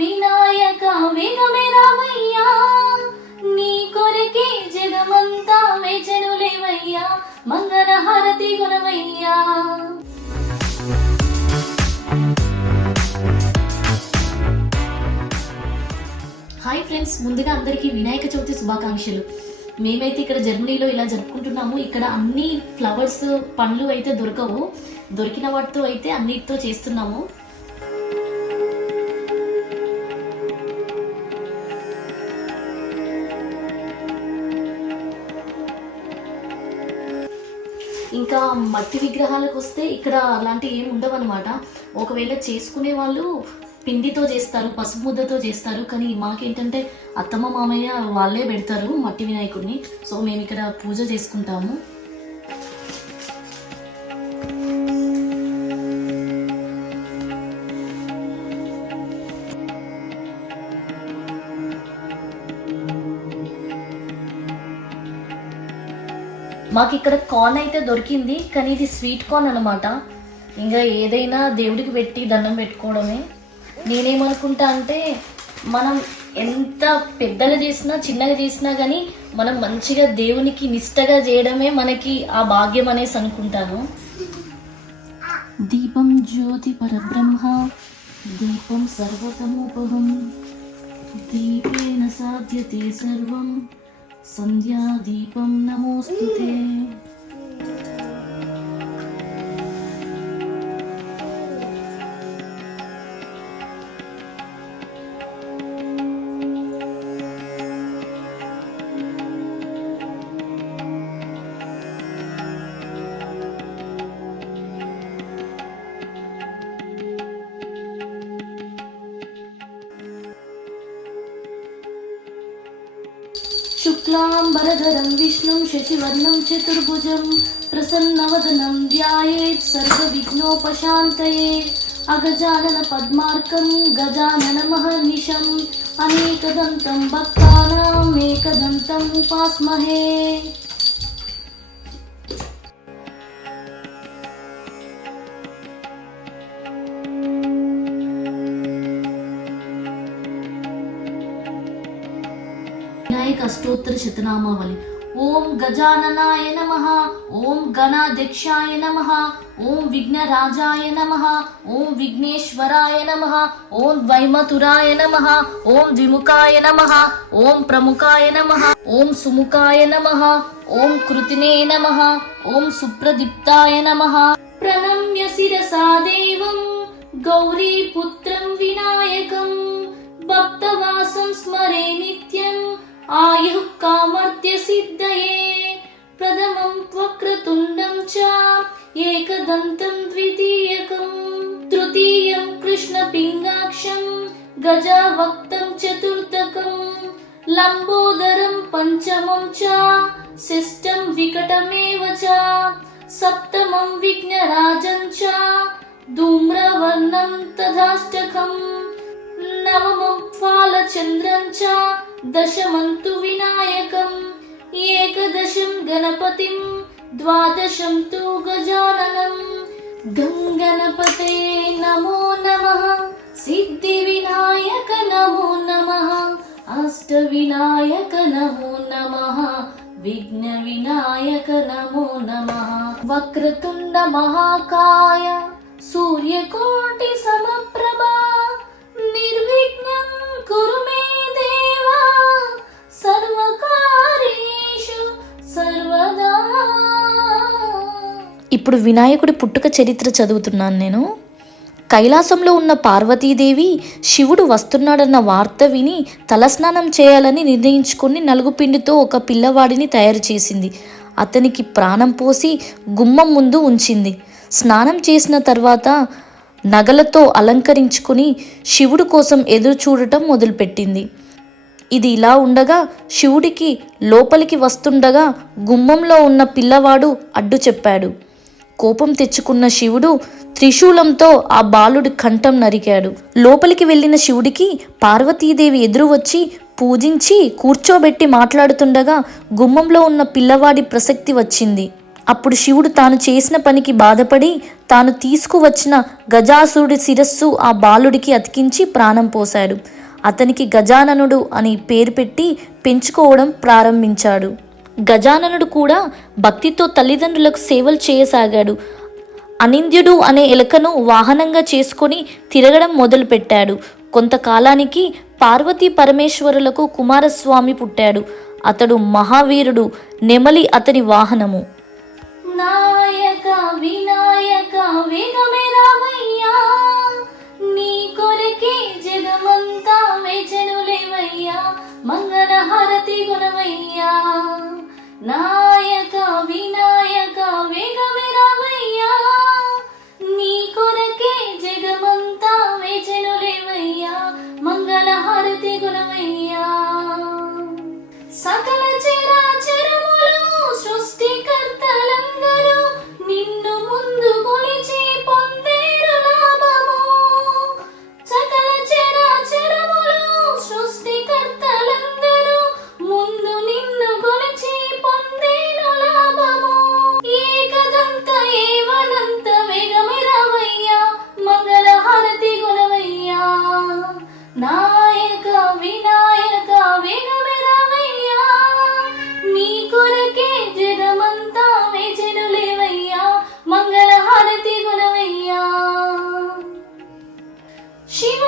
వినాయక వేగమే రావయ్యా, నీ కొరకే జగమంతా వేచెనులేవయ్యా, మంగళ హారతి గుణవయ్యా. హాయ్ ఫ్రెండ్స్, ముందుగా అందరికీ వినాయక చవితి శుభాకాంక్షలు. మేమైతే ఇక్కడ జర్మనీలో ఇలా జరుపుకుంటున్నాము. ఇక్కడ అన్ని ఫ్లవర్స్ పండ్లు అయితే దొరకవు, దొరికిన వాటితో అయితే అన్నిటితో చేస్తున్నాము. ఇంకా మట్టి విగ్రహాలకు వస్తే ఇక్కడ అలాంటివి ఏమి ఉండవు అనమాట. ఒకవేళ చేసుకునే వాళ్ళు పిండితో చేస్తారు, పసుపు ముద్దతో చేస్తారు. కానీ మాకేంటంటే అత్తమ్మ మామయ్య వాళ్ళే పెడతారు మట్టి వినాయకుడిని. సో మేము ఇక్కడ పూజ చేసుకుంటాము. మాకు ఇక్కడ కార్న్ అయితే దొరికింది, కానీ ఇది స్వీట్ కార్న్ అనమాట. ఇంకా ఏదైనా దేవుడికి పెట్టి దండం పెట్టుకోవడమే. నేనేమనుకుంటా అంటే మనం ఎంత పెద్దగా చేసినా చిన్నగా చేసినా కానీ మనం మంచిగా దేవునికి నిష్టగా చేయడమే మనకి ఆ భాగ్యం అనేసి అనుకుంటాను. దీపం జ్యోతి పరబ్రహ్మ దీపం సర్వతమోపహం దీపేన సాధ్యతే సర్వం సంధ్యా దీపం నమోస్తుతే. శుక్లాంబరధరం విష్ణుం శశివర్ణం చతుర్భుజం ప్రసన్నవదనం ధ్యాయేత్ సర్వవిఘ్నోపశాంతయే. అగజానన పద్మార్కం గజానన మహర్నిశం అనేకదంతం భక్తానాం ఏకదంతం ఉపాస్మహే. వినాయక అష్టోత్తర శతనామావళి. ఓం గజాననాయ నమః, ఓం గణాధ్యక్షాయ నమః, ఓం విఘ్నరాజాయ నమః, ఓం విఘ్నేశ్వరాయ నమః, ఓం వైమతురాయ నమః, ఓం ద్విముఖాయ నమః, ఓం ప్రముఖాయ నమః, ఓం సుముఖాయ నమః, ఓం కృతినే నమః, ఓం సుప్రదీప్తాయ నమః. ప్రణమ్య శిరసా దేవం గౌరీపుత్రం వినాయకం భక్తవాసం స్మరే నిత్యం ఆయుః కామర్త్య సిద్ధయే. ప్రథమం వక్రతుండం చ ఏకదంతం ద్వితీయకం తృతీయం కృష్ణపింగాక్షం గజావక్తం చతుర్థకం లంబోదరం పంచమం చ షష్టం వికటమేవ చ సప్తమం విఘ్నరాజం చ ధూమ్రవర్ణం తథాష్టకం నవమం ఫాలచంద్రం చ దశమంతు వినాయకం ఏకదశం గణపతిం ద్వాదశం తు గజాననం. గంగణపతే నమో నమః, సిద్ధి వినాయక నమో నమః, అష్ట వినాయక నమో నమః, విఘ్న వినాయక నమో నమః. వక్రతుండ మహాకాయ సూర్యకోటి సమప్రభా నిర్విఘ్నం కురు మే దేవా సర్వకార్యేషు సర్వదా. ఇప్పుడు వినాయకుడి పుట్టుక చరిత్ర చదువుతున్నాను నేను. కైలాసంలో ఉన్న పార్వతీదేవి శివుడు వస్తున్నాడన్న వార్త విని తలస్నానం చేయాలని నిర్ణయించుకొని నలుగుపిండితో ఒక పిల్లవాడిని తయారు చేసింది. అతనికి ప్రాణం పోసి గుమ్మం ముందు ఉంచింది. స్నానం చేసిన తర్వాత నగలతో అలంకరించుకుని శివుడు కోసం ఎదురు చూడటం మొదలుపెట్టింది. ఇది ఇలా ఉండగా శివుడికి లోపలికి వస్తుండగా గుమ్మంలో ఉన్న పిల్లవాడు అడ్డు చెప్పాడు. కోపం తెచ్చుకున్న శివుడు త్రిశూలంతో ఆ బాలుడి కంఠం నరికాడు. లోపలికి వెళ్ళిన శివుడికి పార్వతీదేవి ఎదురు వచ్చి పూజించి కూర్చోబెట్టి మాట్లాడుతుండగా గుమ్మంలో ఉన్న పిల్లవాడి ప్రసక్తి వచ్చింది. అప్పుడు శివుడు తాను చేసిన పనికి బాధపడి తాను తీసుకువచ్చిన గజాసురుడి శిరస్సు ఆ బాలుడికి అతికించి ప్రాణం పోశాడు. అతనికి గజాననుడు అని పేరు పెట్టి పెంచుకోవడం ప్రారంభించాడు. గజాననుడు కూడా భక్తితో తల్లిదండ్రులకు సేవలు చేయసాగాడు. అనింద్యుడు అనే ఎలుకను వాహనంగా చేసుకొని తిరగడం మొదలుపెట్టాడు. కొంతకాలానికి పార్వతీ పరమేశ్వరులకు కుమారస్వామి పుట్టాడు. అతడు మహావీరుడు. నెమలి అతని వాహనము. నాయక వినాయక వేగమే రావయ్యా, నీ కొరకే జగమంతా వేచెనులేవయ్యా, మంగళ హారతి గుణవయ్యా. నాయక వినాయక వేగమే రావయ్యా, నీ కొరకే జగమంతా వేచెనులేవయ్యా, మంగళ హారతి గుణవయ్యా. సకల చరాచరములు సృష్టికర్తలందరూ నిన్ను ముందు కొలిచి పొందేరు లాభము. సకల చరాచరములు సృష్టికర్తలందరూ ముందు నిన్ను కొలిచి పొందేరు లాభము. ఏకదంత ఏవనంత వేగమే రావయ్యా, మంగళ హారతి గుణవయ్యా. నాయక వినాయక వేగమే రావయ్యా, నీ కొరకే జగమంతా వేచెనులేవయ్యా, మంగళ హారతి గుణవయ్యా. శివ